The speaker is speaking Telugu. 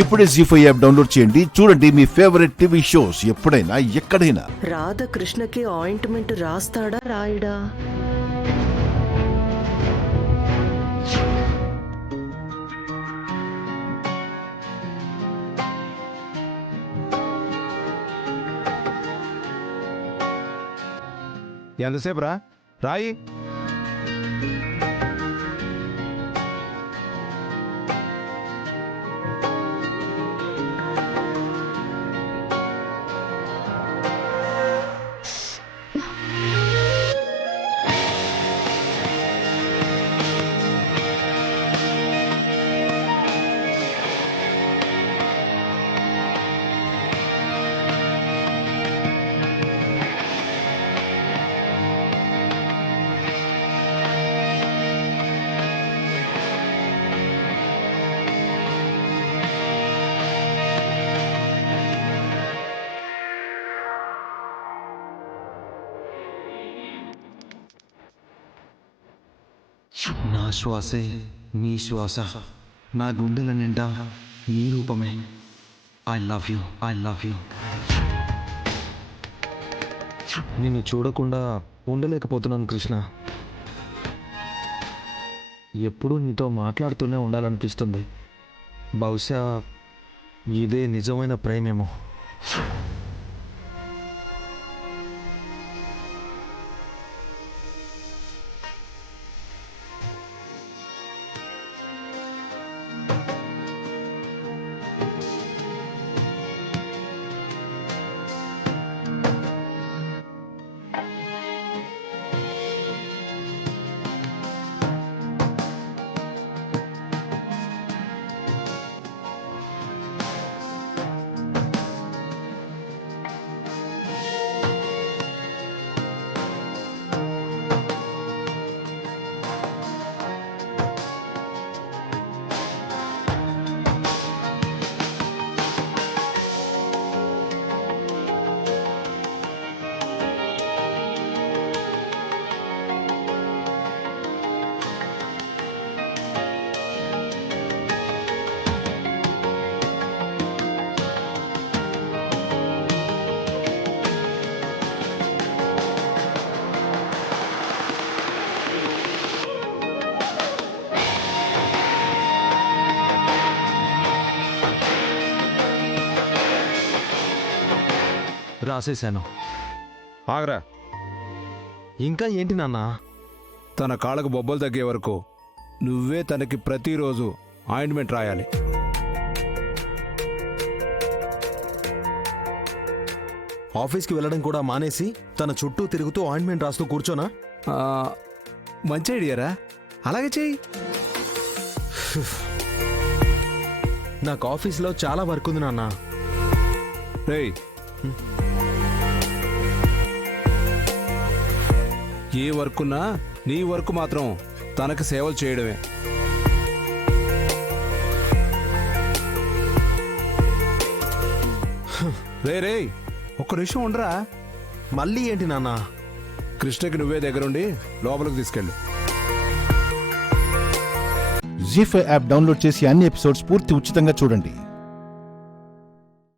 ఇప్పుడే జీ5 యాప్ డౌన్లోడ్ చేయండి. చూడండి మీ ఫేవరెట్ టీవీ షోస్ ఎప్పుడైనా ఎక్కడైనా. రాధకృష్ణకి ఆయింట్మెంట్ రాస్తాడా రాయడా? ఎంతసేపు రా రాయి. నా శ్వాసే నీ శ్వాస, నా గుండెల నిండా నీ రూపమే. I love you, I love you. నిన్ను చూడకుండా ఉండలేకపోతున్నాను కృష్ణ. ఎప్పుడూ నీతో మాట్లాడుతూనే ఉండాలనిపిస్తుంది. బహుశా ఇదే నిజమైన ప్రేమేమో. రాసేశాను. ఆగరా. ఇంకా ఏంటి నాన్న? తన కాళ్ళకు బొబ్బలు తగ్గే వరకు నువ్వే తనకి ప్రతిరోజు ఆయింట్మెంట్ రాయాలి. ఆఫీస్కి వెళ్ళడం కూడా మానేసి తన చుట్టూ తిరుగుతూ ఆయింట్మెంట్ రాస్తూ కూర్చోనా? మంచి ఐడియారా, అలాగే చెయ్యి. నాకు ఆఫీస్లో చాలా వర్క్ ఉంది నాన్న. రేయ్, ఏ వర్క్ ఉన్నా నీ వర్క్ మాత్రం తనకు సేవలు చేయడమే. రే ఒక్క నిమిషం ఉండరా. మళ్ళీ ఏంటి నాన్న? కృష్ణకి నువ్వే దగ్గరుండి లోపలికి తీసుకెళ్ళు. జీ5 యాప్ డౌన్లోడ్ చేసి అన్ని ఎపిసోడ్స్ పూర్తి ఉచితంగా చూడండి.